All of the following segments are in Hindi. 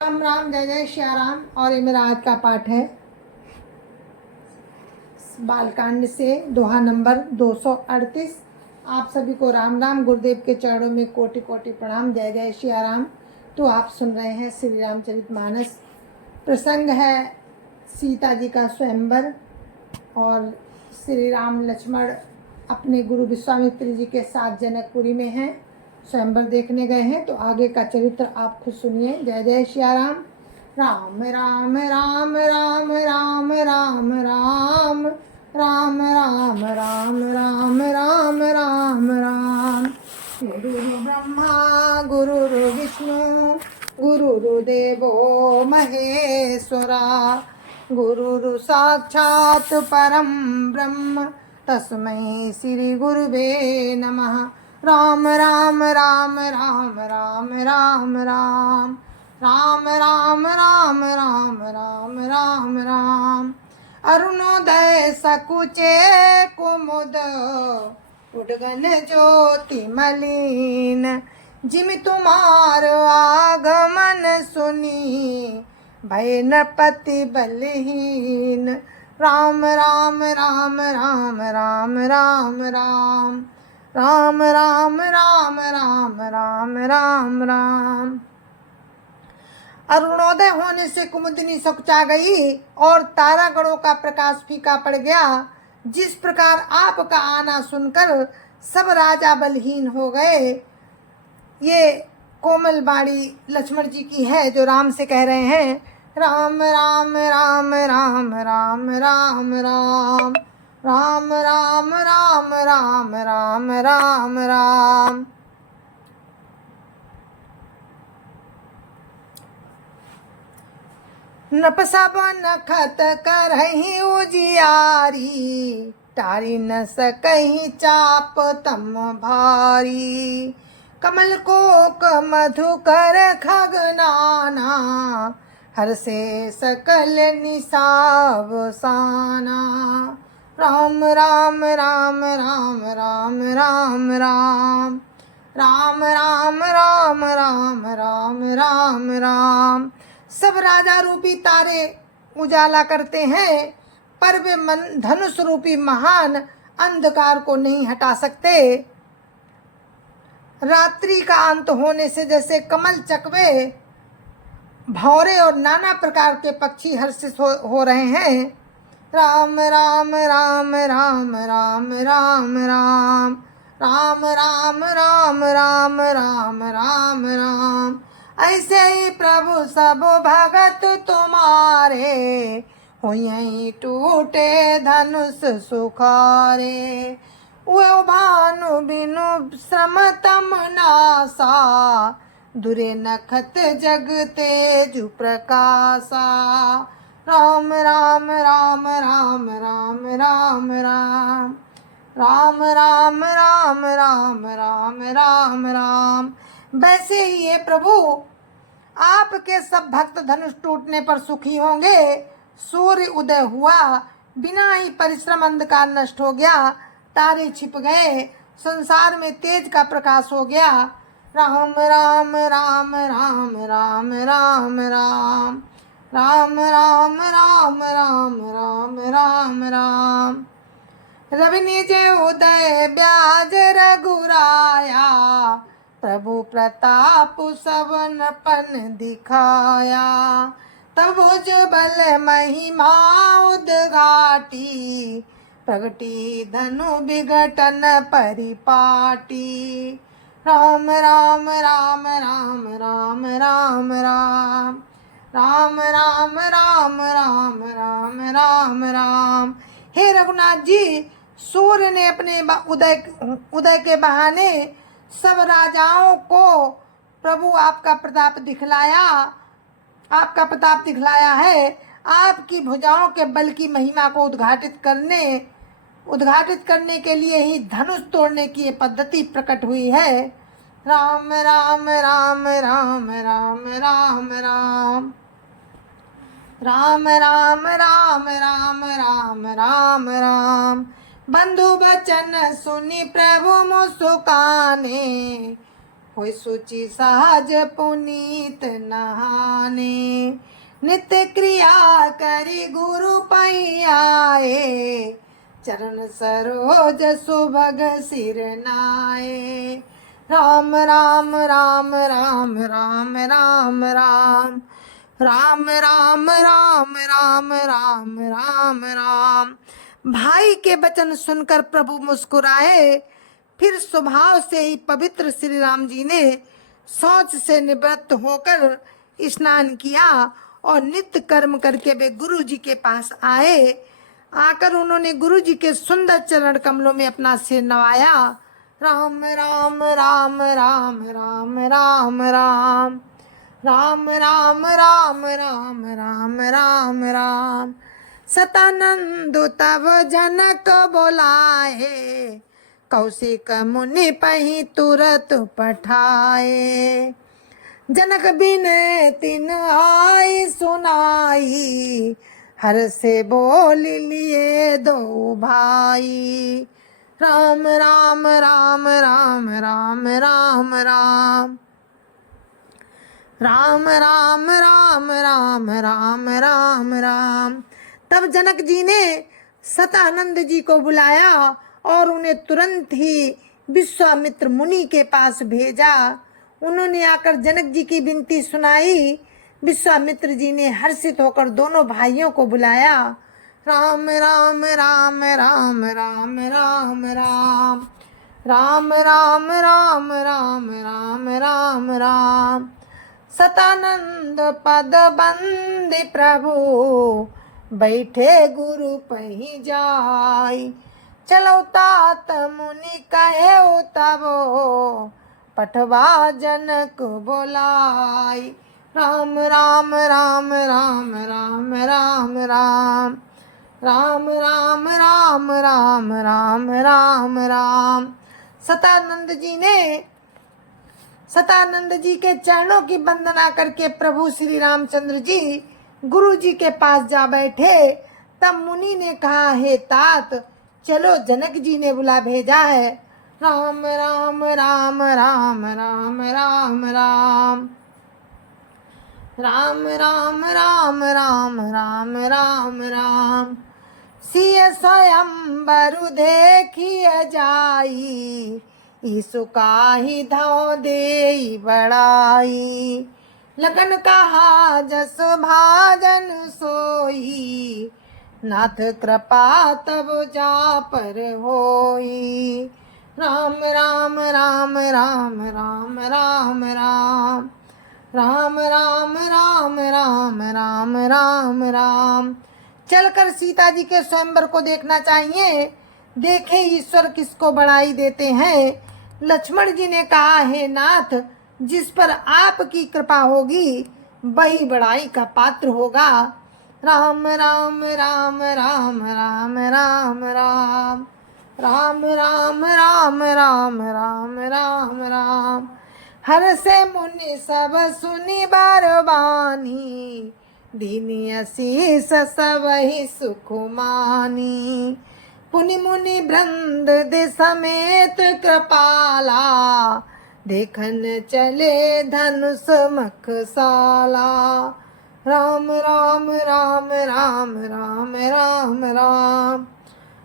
राम राम, जय जय श्या राम। और ये मेरा आज का पाठ है बालकांड से दोहा नंबर 238। आप सभी को राम राम। गुरुदेव के चरणों में कोटि कोटि प्रणाम। जय जय श्या राम। तो आप सुन रहे हैं श्री रामचरितमानस। प्रसंग है सीता जी का स्वयंवर और श्री राम लक्ष्मण अपने गुरु विश्वामित्र जी के साथ जनकपुरी में हैं, स्वयंवर देखने गए हैं। तो आगे का चरित्र आप खुद सुनिए। जय जय श्या राम। राम राम राम राम राम राम राम राम राम राम राम राम राम राम। गुरु ब्रह्मा गुरु विष्णु गुरुर्देवो महेश्वरा, गुरु साक्षात् परम ब्रह्म तस्मै श्री गुरुवे नमः। राम राम राम राम राम राम राम राम राम राम राम राम राम राम। अरुणोदय सकुचे कुमुद उडगन ज्योति मलिन, जिमि तुम्हार आगमन सुनी भय नरपति बलहीन। राम राम राम राम राम राम राम राम राम राम राम राम राम राम। अरुणोदय होने से कुमुदिनी सकुचा गई और तारागणों का प्रकाश फीका पड़ गया। जिस प्रकार आपका आना सुनकर सब राजा बलहीन हो गए। ये कोमल बाणी लक्ष्मण जी की है जो राम से कह रहे हैं। राम राम राम राम राम राम राम राम राम राम राम राम राम राम। नपसब नखत करहि उजियारी, टारी न सकहि चाप तम भारी। कमल कोक मधुकर खगनाना, हर से सकल निसाव साना। राम राम राम राम राम राम राम राम राम राम राम राम राम राम। सब राजा रूपी तारे उजाला करते हैं, पर वे धनुष रूपी महान अंधकार को नहीं हटा सकते। रात्रि का अंत होने से जैसे कमल चकवे भौरे और नाना प्रकार के पक्षी हर्षित हो रहे हैं। राम राम राम राम राम राम राम राम राम राम राम राम राम राम। ऐसे ही प्रभु सब भगत तुम्हारे, हुई टूटे धनुष सुखारे। वो भानु बिनु श्रम तम नासा, दुरे नखत जग तेजु प्रकाशा। राम राम राम राम राम राम राम राम राम राम राम राम राम राम। वैसे ही ये प्रभु आपके सब भक्त धनुष टूटने पर सुखी होंगे। सूर्य उदय हुआ, बिना ही परिश्रम अंधकार नष्ट हो गया, तारे छिप गए, संसार में तेज का प्रकाश हो गया। राम राम राम राम राम राम राम राम राम राम राम राम राम राम। रवि निज उदय ब्याज रघुराया, प्रभु प्रताप सवन पन दिखाया। तब भुज बल महिमा उद्घाटी, प्रगटी धनु विघटन परिपाटी। राम राम राम राम राम राम राम राम राम राम राम राम राम राम। हे रघुनाथ जी, सूर्य ने अपने उदय के बहाने सब राजाओं को प्रभु आपका प्रताप दिखलाया है। आपकी भुजाओं के बल की महिमा को उद्घाटित करने के लिए ही धनुष तोड़ने की ये पद्धति प्रकट हुई है। राम राम राम राम राम राम राम राम राम राम राम राम राम राम। बंधु बचन सुनी प्रभु मुस्काने, होय सूची सहज पुनीत नहाने। नित्य क्रिया करी गुरु पै आए, चरण सरोज सुभग सिर नाए। राम राम राम राम राम राम राम राम राम राम राम राम राम राम। भाई के वचन सुनकर प्रभु मुस्कुराए। फिर स्वभाव से ही पवित्र श्री राम जी ने शौच से निवृत्त होकर स्नान किया और नित्य कर्म करके वे गुरु जी के पास आए। आकर उन्होंने गुरु जी के सुंदर चरण कमलों में अपना सिर नवाया। राम राम राम राम राम राम राम राम राम राम राम राम राम राम। सतानंद तब जनक बोलाए, कौशिक मुनि पही तुरत पठाए। जनक बिने तिन आई सुनाई, हर से बोल लिए दो भाई। राम राम राम राम राम राम राम राम राम राम राम राम राम राम। तब जनक जी ने सतानंद जी को बुलाया और उन्हें तुरंत ही विश्वामित्र मुनि के पास भेजा। उन्होंने आकर जनक जी की विनती सुनाई। विश्वामित्र जी ने हर्षित होकर दोनों भाइयों को बुलाया। राम राम राम राम राम राम राम राम राम राम राम राम राम राम। सतानंद पद बंदे प्रभु, बैठे गुरु पही जाई। चलो तात मुनि कहे तबो, पठवा जनक बोलाई। राम राम राम राम राम राम राम राम राम राम राम राम राम राम। सतानंद जी के चरणों की वंदना करके प्रभु श्री रामचंद्र जी गुरु जी के पास जा बैठे। तब मुनि ने कहा, हे तात चलो, जनक जी ने बुला भेजा है। राम राम राम राम राम राम राम राम राम राम राम राम राम राम। सिय स्वयं बरु देखिए जाई, ईसु काहि धौ देई बड़ाई। लगन कहा जस भाजन सोई, नाथ कृपा तब जा पर होई। राम राम राम राम राम राम राम राम राम राम राम राम राम राम। चलकर सीता जी के स्वयंवर को देखना चाहिए। देखे ईश्वर किसको बड़ाई देते हैं। लक्ष्मण जी ने कहा, हे नाथ, जिस पर आपकी कृपा होगी वही बड़ाई का पात्र होगा। राम राम राम राम राम राम राम राम राम राम राम राम राम राम। हर से मुनि सब सुनी बारबानी, दीनी असीस सब ही सुख मानी। पुनि मुनि वृंद दे समेत कृपाला, देखन चले धनुष मखसाला। राम राम राम राम राम राम राम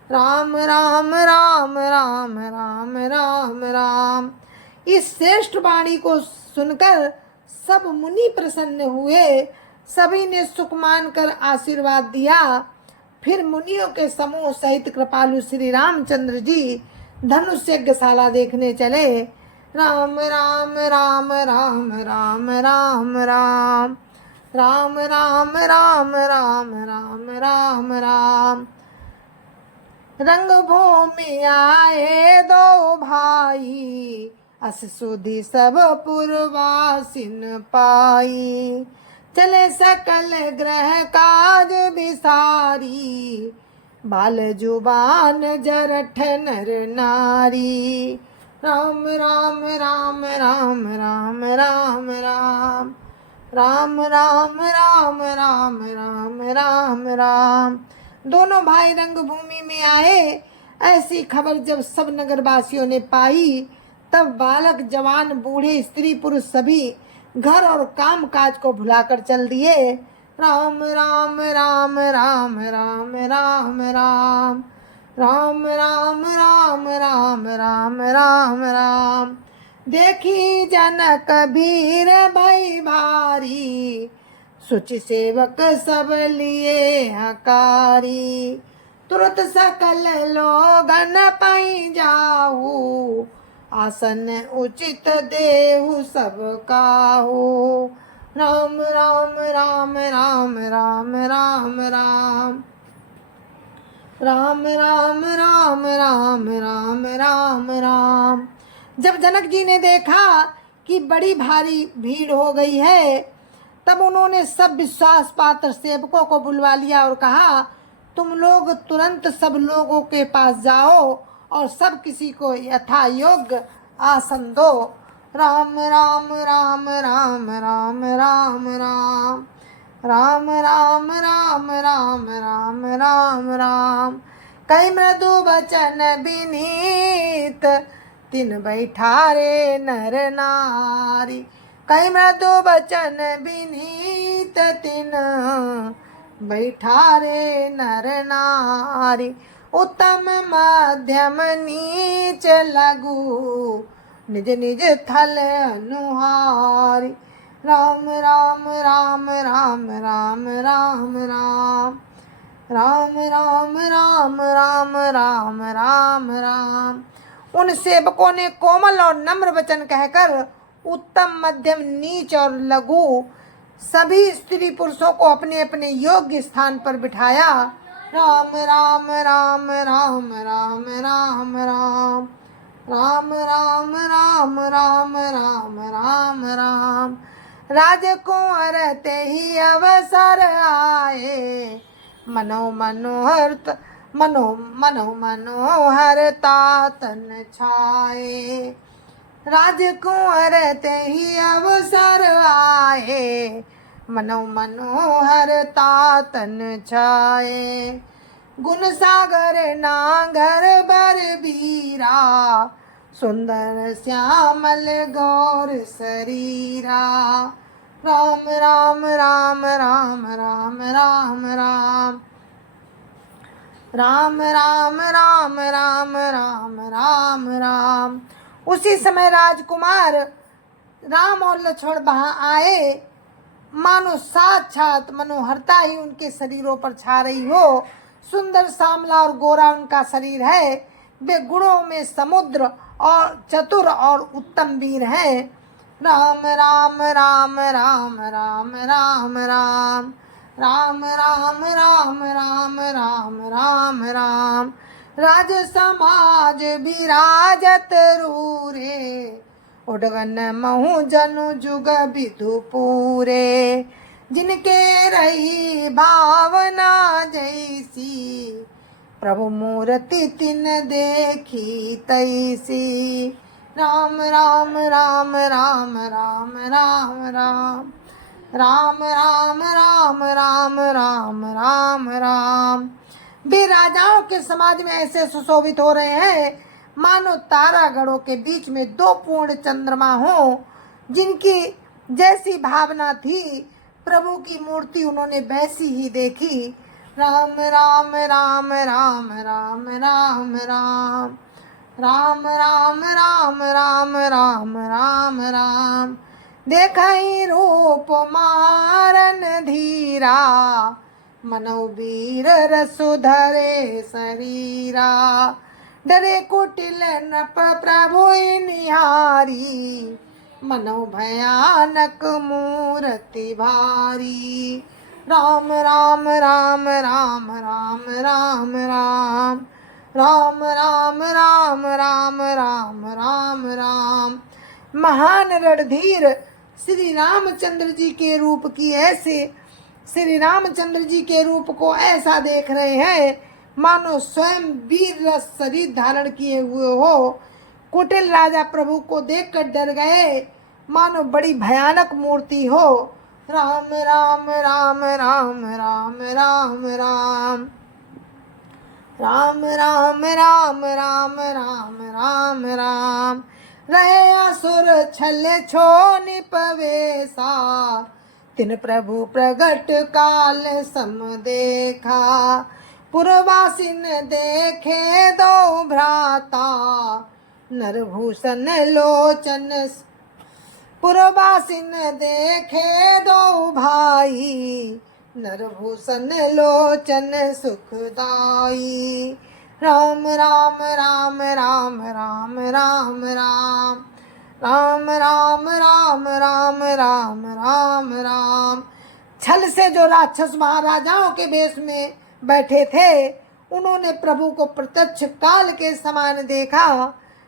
राम राम राम राम राम राम राम। इस श्रेष्ठ वाणी को सुनकर सब मुनि प्रसन्न हुए। सभी ने सुख मानकर आशीर्वाद दिया। फिर मुनियों के समूह सहित कृपालु श्री रामचंद्र जी धनुष यज्ञशाला देखने चले। राम राम राम राम राम राम राम राम राम राम राम राम राम राम। रंग भूमि आए दो भाई, अस सुधि सब पुरवासिन पाई। चले सकल ग्रह काज बिसारी, बाल जुबान जरठ नर नारी। राम राम राम राम राम राम राम राम राम राम राम राम राम राम। दोनों भाई रंगभूमि में आए। ऐसी खबर जब सब नगरवासियों ने पाई तब बालक जवान बूढ़े स्त्री पुरुष सभी घर और काम काज को भुलाकर चल दिए। राम राम राम राम राम राम राम राम राम राम राम राम राम राम। देखी जनक भीर भई भारी, सुचि सेवक सब लिए हकारी। तुरत सकल लोगन पई जाहू, आसन उचित देहु सब काहू। राम राम राम राम राम राम राम राम राम राम राम राम राम राम। जब जनक जी ने देखा कि बड़ी भारी भीड़ हो गई है, तब उन्होंने सब विश्वास पात्र सेवकों को बुलवा लिया और कहा, तुम लोग तुरंत सब लोगों के पास जाओ और सब किसी को यथा योग्य आसन दो। राम राम राम राम राम राम राम राम राम राम राम राम राम राम। कई मृदु बचन विनीत, तिन बैठारे नर नारी। कई मृदु बचन विनीत, तिन बैठारे नर नारी। उत्तम मध्यम नीच लघु, निज निज थल अनुहारी। राम राम राम राम राम राम राम राम राम राम राम राम राम राम। उन सेवकों ने कोमल और नम्र वचन कहकर उत्तम मध्यम नीच और लघु सभी स्त्री पुरुषों को अपने अपने योग्य स्थान पर बिठाया। राम राम राम राम राम राम राम राम राम राम राम राम राम राम। राजकुंवर ते ही अवसर आए, मनो मनोहर तातन छाए। राजकुंवर ते ही अवसर आए, मनो मनोहर तातन छाए। गुण सागर नागर बर बीरा, सुंदर श्यामल गौर शरीरा। राम राम राम राम राम राम राम राम राम राम राम राम राम राम। उसी समय राजकुमार राम और लक्ष्मण वहां आए, मानो साक्षात मनोहरता ही उनके शरीरों पर छा रही हो। सुंदर सांवला और गोरा उनका शरीर है। वे गुणों में समुद्र और चतुर और उत्तम वीर हैं। राम राम राम राम राम राम राम राम राम राम राम राम राम राम। राज समाज विराजत रूरे, उडगन महु जनु जुग विधु पूरे। जिनके रही भावना जैसी, प्रभु मूर्ति तिन देखी तैसी। राम राम राम राम राम राम राम राम राम राम राम राम राम राम। वे राजाओं के समाज में ऐसे सुशोभित हो रहे हैं, मानो तारागणों के बीच में दो पूर्ण चंद्रमा हो। जिनकी जैसी भावना थी, प्रभु की मूर्ति उन्होंने वैसी ही देखी। राम राम राम राम राम राम राम राम राम राम राम राम राम राम। देखई रूप मारन धीरा, मनो वीर रसु धरे शरीरा। डरे कुटिल नप प्रभु निहारी, मनो भयानक मूर्ति भारी। राम राम राम राम राम राम राम राम राम राम राम राम राम राम। महान रणधीर श्री रामचंद्र जी के रूप की ऐसे श्री रामचंद्र जी के रूप को ऐसा देख रहे हैं, मानो स्वयं वीर रस शरीर धारण किए हुए हो। कुटिल राजा प्रभु को देखकर डर गए, मानो बड़ी भयानक मूर्ति हो। राम राम राम राम राम राम राम राम राम राम राम राम राम राम। रहे असुर छल छो निपवेसा, तिन प्रभु प्रगट काल सम देखा। पुरवासिन देखे दो भ्राता, नरभूषण लोचन। पुरवासिन देखे दो भाई, नरभूषण लोचन सुखदाई। राम राम राम राम राम राम राम राम राम राम राम राम राम राम। छल से जो राक्षस महाराजाओं के वेश में बैठे थे, उन्होंने प्रभु को प्रत्यक्ष काल के समान देखा।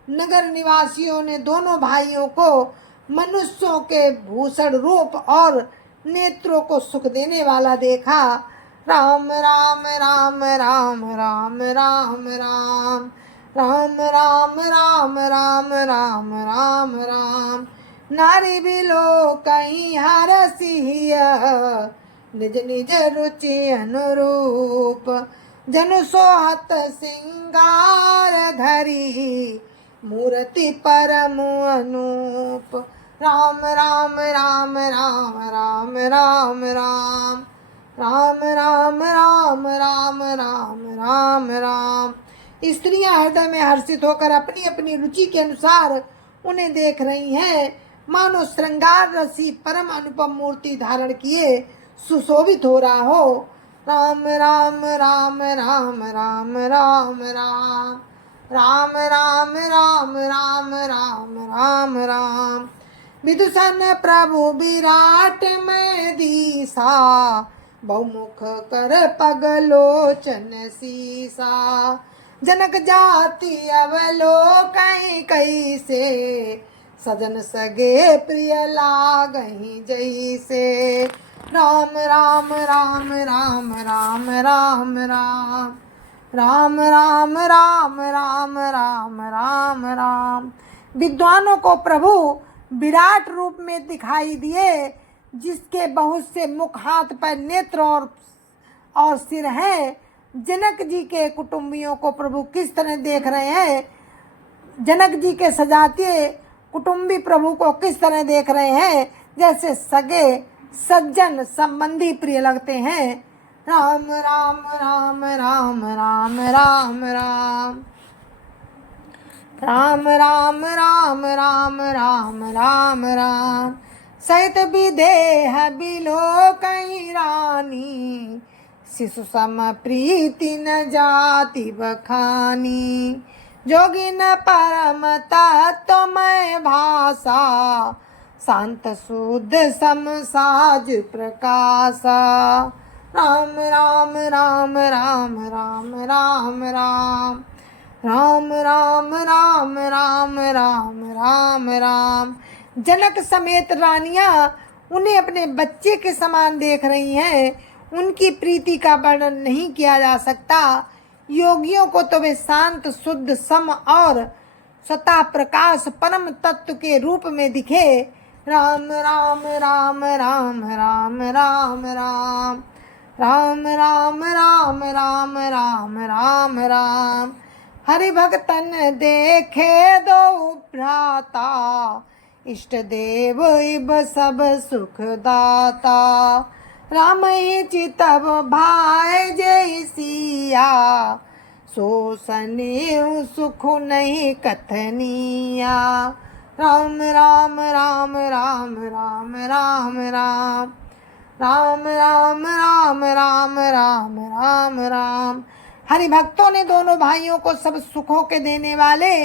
नगर निवासियों ने दोनों भाइयों को मनुष्यों के भूषण रूप और नेत्रों को सुख देने वाला देखा। राम राम राम राम राम राम राम राम राम राम राम राम राम राम। नारी बिलो कहीं हरसिय, निज निज रुचि अनुरूप। जनु सोहत सिंगार धरी, मूर्ति परम अनूप। राम राम राम राम राम राम राम राम राम राम राम राम राम राम। स्त्रियां हृदय में हर्षित होकर अपनी अपनी रुचि के अनुसार उन्हें देख रही हैं, मानो श्रृंगार रसी परम अनुपम मूर्ति धारण किए सुशोभित हो रहा हो। राम राम राम राम राम राम राम राम राम राम राम राम राम राम। विदुषण प्रभु विराट में दीसा, बहुमुख कर पगलोचन सीसा। जनक जाति अवलोकहि कैसे, सजन सगे प्रिय लागहि जैसे। राम राम राम राम राम राम राम राम राम राम राम राम राम राम। विद्वानों को प्रभु विराट रूप में दिखाई दिए, जिसके बहुत से मुख, हाथ, पैर, नेत्र और सिर हैं। जनक जी के कुटुंबियों को प्रभु किस तरह देख रहे हैं, जनक जी के सजातीय कुटुंबी प्रभु को किस तरह देख रहे हैं, जैसे सगे सज्जन संबंधी प्रिय लगते हैं। राम राम राम राम राम राम राम राम राम राम राम राम राम राम। सहित विदेह बिलोकहि रानी, शिशु सम प्रीति न जाति बखानी। जोगिन परम तत्वमय भाषा, शांत शुद्ध सम साज प्रकाशा। राम राम राम राम राम राम राम राम राम राम राम राम राम राम। जनक समेत रानियां उन्हें अपने बच्चे के समान देख रही हैं। उनकी प्रीति का वर्णन नहीं किया जा सकता। योगियों को तो वे शांत, शुद्ध, सम और स्वतः प्रकाश परम तत्व के रूप में दिखे। राम राम राम राम राम राम राम राम राम राम राम राम राम राम। हरि भक्तन देखे दो भ्राता, इष्ट देव इब सब सुख दाता। राम ही चितव भाई जय सिया, सो सने सुख नहीं कथनिया। राम राम राम राम राम राम राम राम राम राम राम राम राम राम। हरि भक्तों ने दोनों भाइयों को सब सुखों के देने वाले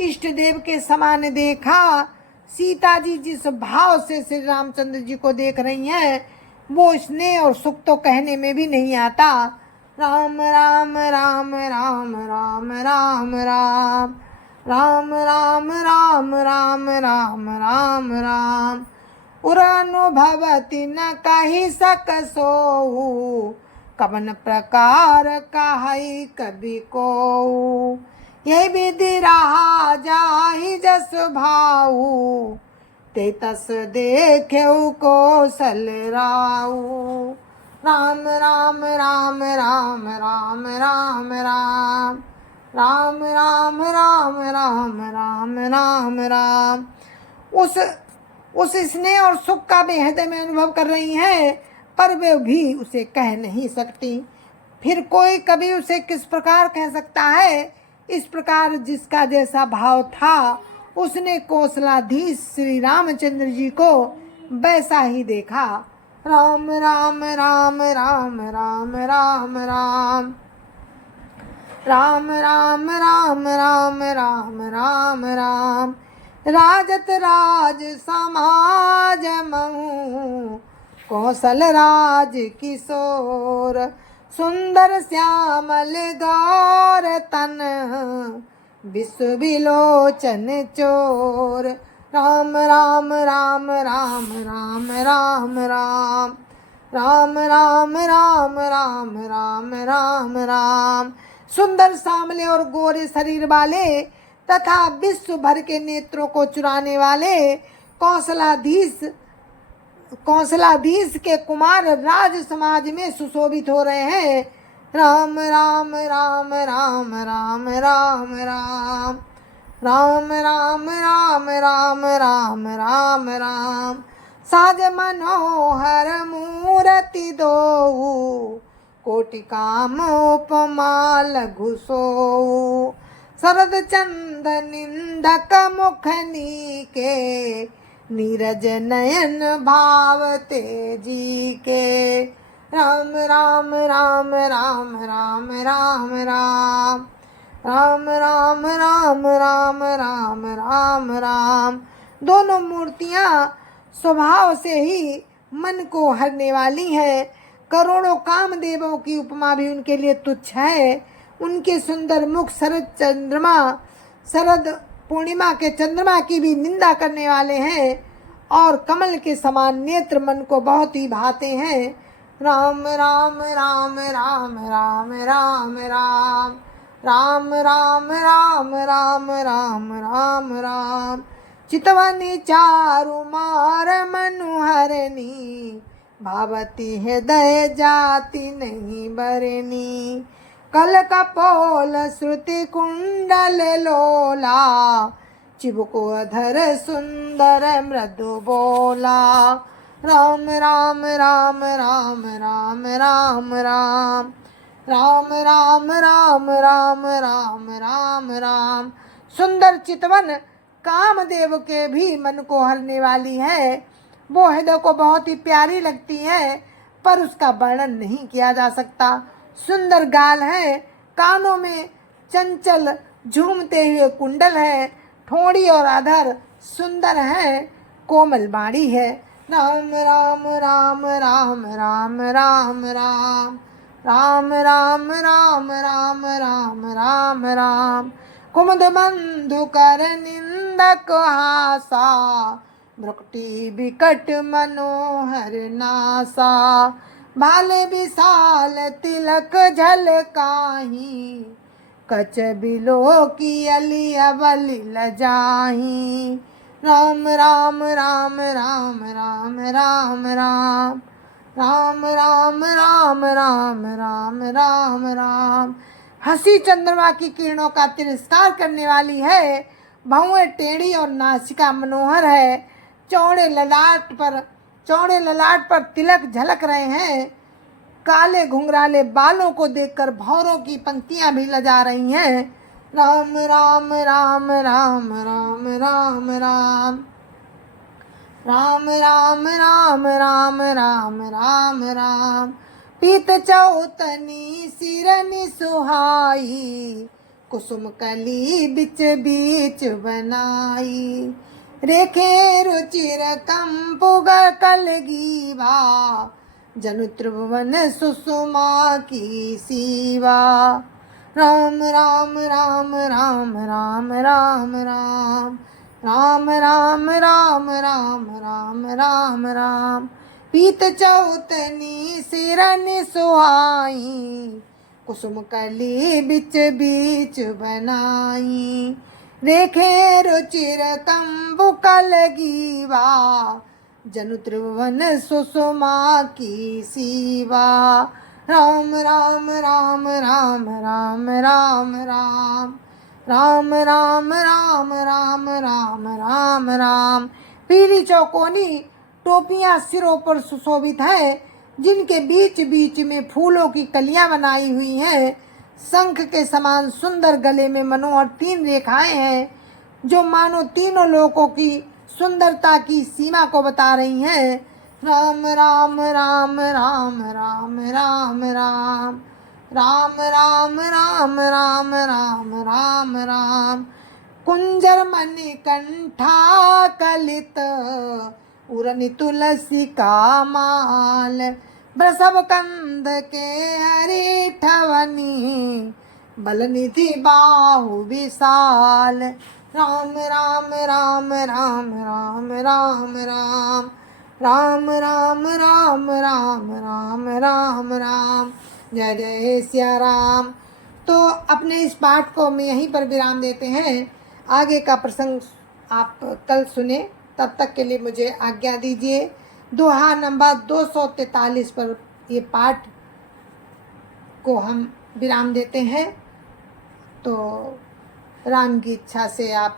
इष्ट देव के समान देखा। सीता जी जिस भाव से श्री रामचंद्र जी को देख रही हैं, वो स्नेह और सुख तो कहने में भी नहीं आता। राम राम राम राम राम राम राम राम राम राम राम राम राम राम। उरनुभवति न कहि सकसोऊ, कवन प्रकार कहई कवि को। यही विधि रहा जाहि जस भाऊ, ते तस देखेऊ कौशल राऊ। राम राम राम राम राम राम राम राम राम राम राम राम राम राम। उस स्नेह और सुख का वे हृदय में अनुभव कर रही हैं, पर वे भी उसे कह नहीं सकती। फिर कोई कभी उसे किस प्रकार कह सकता है? इस प्रकार जिसका जैसा भाव था, उसने कौशलाधीश श्री रामचंद्र जी को वैसा ही देखा। राम राम राम राम राम राम राम राम राम राम राम राम राम राम। राजत राज समाज महु, कौशल राज किशोर, सुंदर श्यामल गौर तन, विश्व विलोचन चोर। राम राम राम राम राम राम राम राम राम राम राम राम राम राम। सुंदर सांवले और गोरे शरीर वाले तथा विश्व भर के नेत्रों को चुराने वाले कौशलाधीश के कुमार राज समाज में सुशोभित हो रहे हैं। राम राम राम राम राम राम राम राम राम राम राम राम राम राम। साज मनोहर मूर्ति दो, कोटि काम उपमा लघु सोऊ, शरद चंद निंदक मुख नीके, नीरज नयन भाव तेजी के। राम राम राम राम राम राम राम राम राम राम राम राम राम राम। दोनों मूर्तियां स्वभाव से ही मन को हरने वाली हैं। करोड़ों कामदेवों की उपमा भी उनके लिए तुच्छ है। उनके सुंदर मुख शरद पूर्णिमा के चंद्रमा की भी निंदा करने वाले हैं, और कमल के समान नेत्र मन को बहुत ही भाते हैं। राम राम राम राम राम राम राम राम राम राम राम राम राम राम। चितवनी चारु मार मनुहरनी, भावती हृदय जाति नहीं बरनी। कल कपोल श्रुति कुंडल लोला, चिबको अधर सुंदर मृदु बोला। राम राम राम राम राम राम राम राम राम राम राम राम राम राम। सुंदर चितवन कामदेव के भी मन को हरने वाली है। वो हृदय को बहुत ही प्यारी लगती है, पर उसका वर्णन नहीं किया जा सकता। सुंदर गाल है, कानों में चंचल झूमते हुए कुंडल है, ठोड़ी और अधर सुंदर है, कोमल बाड़ी है। राम राम राम राम राम राम राम राम राम राम राम राम राम राम। कुमुद बंधु कर निंदक हासा, भ्रुकुटी विकट मनोहर नासा। भाले विशाल तिलक झलकाही, कच बिलो की अली अबली लजाही। राम राम राम राम राम राम राम राम राम राम राम राम राम राम। हंसी चंद्रमा की किरणों का तिरस्कार करने वाली है। भौएं टेढ़ी और नासिका मनोहर है। चौड़े ललाट पर तिलक झलक रहे हैं। काले घुंघराले बालों को देखकर भौरों की पंक्तियां भी लजा रही हैं। राम राम राम राम राम राम राम राम राम राम राम राम राम राम। पीत चौतनी सिरनि सुहाई, कुसुम कली बिच बीच बनाई। रेखे रुचिर कंपुग कलगीवा, जनु त्रिभुवन सुषमा की सीवा। राम राम राम राम राम राम राम राम राम राम राम राम राम राम। पीत चौतनी सिरनि सुहाई, कुसुम कली बिच बीच बनाई। रेखे रुचिर कंबु कलगीवा, जनु त्रिभुवन सुषमा की सीवा। राम राम राम राम राम राम राम राम राम राम राम राम राम राम। पीली चौकोनी टोपियां सिरों पर सुशोभित है, जिनके बीच बीच में फूलों की कलियां बनाई हुई हैं। शंख के समान सुंदर गले में मनोहर 3 रेखाएं हैं, जो मानो तीनों लोकों की सुंदरता की सीमा को बता रही हैं। राम राम राम राम राम राम राम राम राम राम राम राम राम राम। कुंजर मणिकंठा कलित उरनी तुलसी का माल, वृषभ कंद के हरि ठवनी, बलनिधि बाहु विशाल। राम राम राम राम राम राम राम राम राम राम राम राम राम राम। जय जय सिया राम। तो अपने इस पाठ को हम यहीं पर विराम देते हैं। आगे का प्रसंग आप कल सुने, तब तक के लिए मुझे आज्ञा दीजिए। दोहा नंबर 243 पर ये पाठ को हम विराम देते हैं। तो राम की इच्छा से आप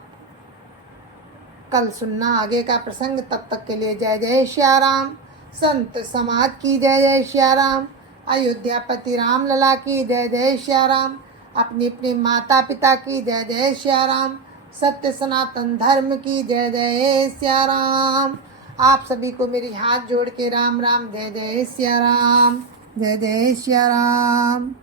कल सुनना आगे का प्रसंग। तब तक के लिए जय जय श्या राम। संत समाज की जय जय श्या राम। अयोध्यापति राम लला की जय जय श्या राम। अपनी अपनी माता पिता की जय जय श्या राम। सत्य सनातन धर्म की जय जय श्या राम। आप सभी को मेरी हाथ जोड़ के राम राम, जय जय श्या राम, जय जय श्या राम।